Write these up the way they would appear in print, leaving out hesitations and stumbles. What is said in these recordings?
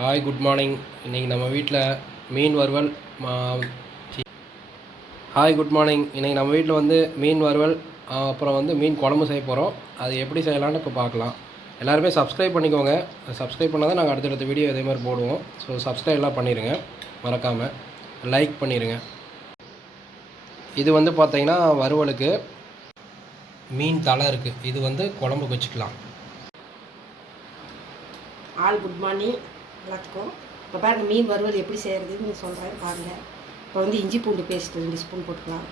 Hi good morning. இன்றைக்கி நம்ம வீட்டில் மீன் வறுவல் ஹாய் குட் மார்னிங். இன்றைக்கி நம்ம வீட்டில் வந்து மீன் வறுவல் அப்புறம் வந்து மீன் குழம்பு செய்ய போகிறோம். அது எப்படி செய்யலான்னு இப்போ பார்க்கலாம். எல்லாருமே சப்ஸ்கிரைப் பண்ணிக்கோங்க. சப்ஸ்கிரைப் பண்ணால் தான் நாங்கள் அடுத்தடுத்த வீடியோ இதே மாதிரி போடுவோம். ஸோ சப்ஸ்கிரைப்லாம் பண்ணிடுங்க, மறக்காமல் லைக் பண்ணிடுங்க. இது வந்து பார்த்திங்கன்னா வறுவலுக்கு மீன் தலை இருக்குது. இது வந்து குழம்புக்கு வச்சுக்கலாம். ஆல் குட் மார்னிங் எல்லாத்துக்கும். இப்போ பாருங்கள் மீன் வறுவல் எப்படி செய்கிறதுன்னு சொல்கிறேன் பாருங்கள். இப்போ வந்து இஞ்சி பூண்டு பேஸ்ட் 2 ஸ்பூன் போட்டுக்கலாம்.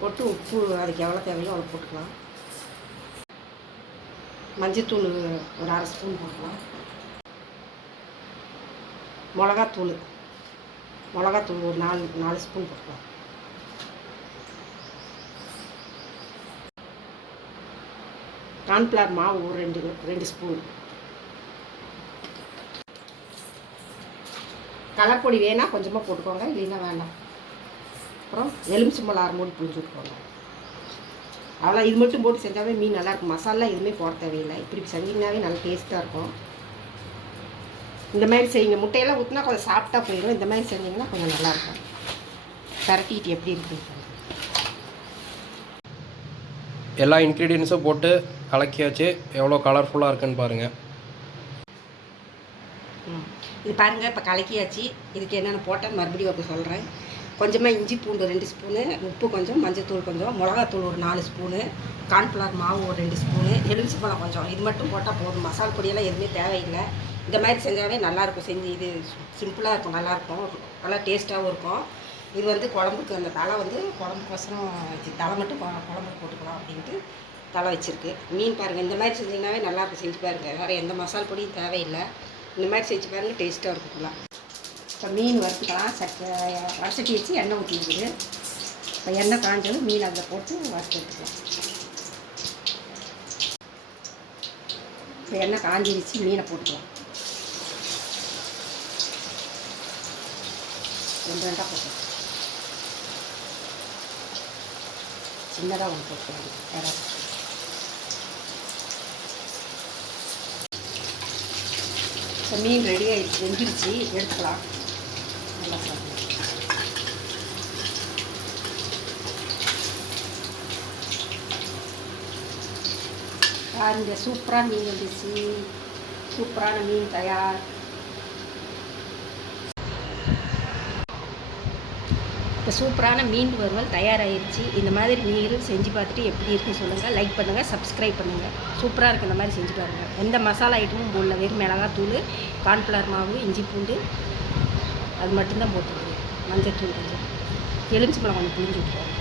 போட்டு உப்பு அதுக்கு எவ்வளோ தேவையோ அவ்வளோ போட்டுக்கலாம். மஞ்சத்தூள் ஒரு 1/2 ஸ்பூன் போட்டுக்கலாம். மிளகாத்தூள் ஒரு 4 ஸ்பூன் போட்டுக்கலாம். கார்ன்ஃப்ளவர் மாவு ஒரு 2 ஸ்பூன். கலர் பொடி வேணால் கொஞ்சமாக போட்டுக்கோங்க, இல்லைன்னா வேண்டாம். அப்புறம் எலுமிச்சம்பழம் 1/2 மூடி புளிஞ்சு விட்டுக்கோங்க. அவ்வளோ இது மட்டும் போட்டு செஞ்சாவே மீன் நல்லாயிருக்கும். மசாலா எதுவுமே போட தேவையில்லை. இப்படி செஞ்சிங்கனாவே நல்லா டேஸ்ட்டாக இருக்கும். இந்த மாதிரி செய்யுங்க. முட்டையெல்லாம் ஊற்றினா கொஞ்சம் சாஃப்டாக போயிடும். இந்த மாதிரி செஞ்சிங்கன்னா கொஞ்சம் நல்லாயிருக்கும். பரட்டிட்டு எப்படி இருக்குது எல்லா இன்க்ரீடியன்ஸும் போட்டு கலக்கியாச்சு. எவ்வளோ கலர்ஃபுல்லாக இருக்குன்னு பாருங்கள். இது பாருங்கள், இப்போ கலக்கியாச்சு. இதுக்கு என்னென்ன போட்டேன்னு மறுபடியும் அப்படி சொல்கிறேன். கொஞ்சமாக இஞ்சி பூண்டு 2 ஸ்பூனு, உப்பு கொஞ்சம், மஞ்சத்தூள் கொஞ்சம், மிளகாத்தூள் ஒரு 4 ஸ்பூனு, கார்ன்ஃப்ளவர் மாவு ஒரு 2 ஸ்பூனு, எலுமிச்சம்பழம் கொஞ்சம். இது மட்டும் போட்டால் போதும். மசாலா பொடியெல்லாம் எதுவுமே தேவையில்லை. இந்த மாதிரி செஞ்சாவே நல்லாயிருக்கும். செஞ்சு இது சிம்பிளாக இருக்கும், நல்லாயிருக்கும், நல்லா டேஸ்ட்டாகவும் இருக்கும். இது வந்து குழம்புக்கு அந்த தலை வந்து குழம்புக்கோசரம் தலை மட்டும் குழம்புக்கு போட்டுக்கலாம் அப்படின்ட்டு தலை வச்சுருக்கு. மீன் பாருங்கள், இந்த மாதிரி செஞ்சிங்கனாவே நல்லாயிருக்கும். செஞ்சு பாருங்கள். வேறு எந்த மசாலா பொடியும் தேவையில்லை. இந்த மாதிரி செஞ்சு பாருங்கள், டேஸ்ட்டாக இருக்குங்களா. இப்போ மீன் வறுத்துக்கலாம். வடசட்டி வச்சு எண்ணெய் ஊற்றிக்குது. இப்போ எண்ணெய் காஞ்சதும் மீன் அதில் போட்டு வறுத்து எடுத்துக்கலாம். இப்போ எண்ணெய் காஞ்சிருச்சு, மீனை போட்டுக்கலாம். 2 போட்டுக்கலாம். சின்னதாக ஒன்று போட்டுக்கலாம். வேறு இப்போ மீன் ரெடி ஆகிடுச்சு, வெந்துருச்சு, எடுத்துக்கலாம். நல்லா சாப்பிடலாம். பாருங்க, சூப்பரான மீன் வந்துச்சு. சூப்பரான மீன் தயார். இப்போ சூப்பரான மீன் வறுவல் தயாராகிடுச்சு. இந்த மாதிரி நீங்களும் செஞ்சு பார்த்துட்டு எப்படி இருக்குன்னு சொல்லுங்கள். லைக் பண்ணுங்கள், சப்ஸ்கிரைப் பண்ணுங்கள். சூப்பராக இருக்குது. இந்த மாதிரி செஞ்சு பாருங்கள். எந்த மசாலா ஐட்டமும் போடல. வெறும் மிளகாத்தூள், கார்ன்ஃப்ளவர் மாவு, இஞ்சி பூண்டு அது மட்டும்தான் போட்டுருக்குது. மஞ்சத்தூள் கொஞ்சம், எலுமிச்சம்பழம் கொஞ்சம் புளிஞ்சு விட்டுருவோம்.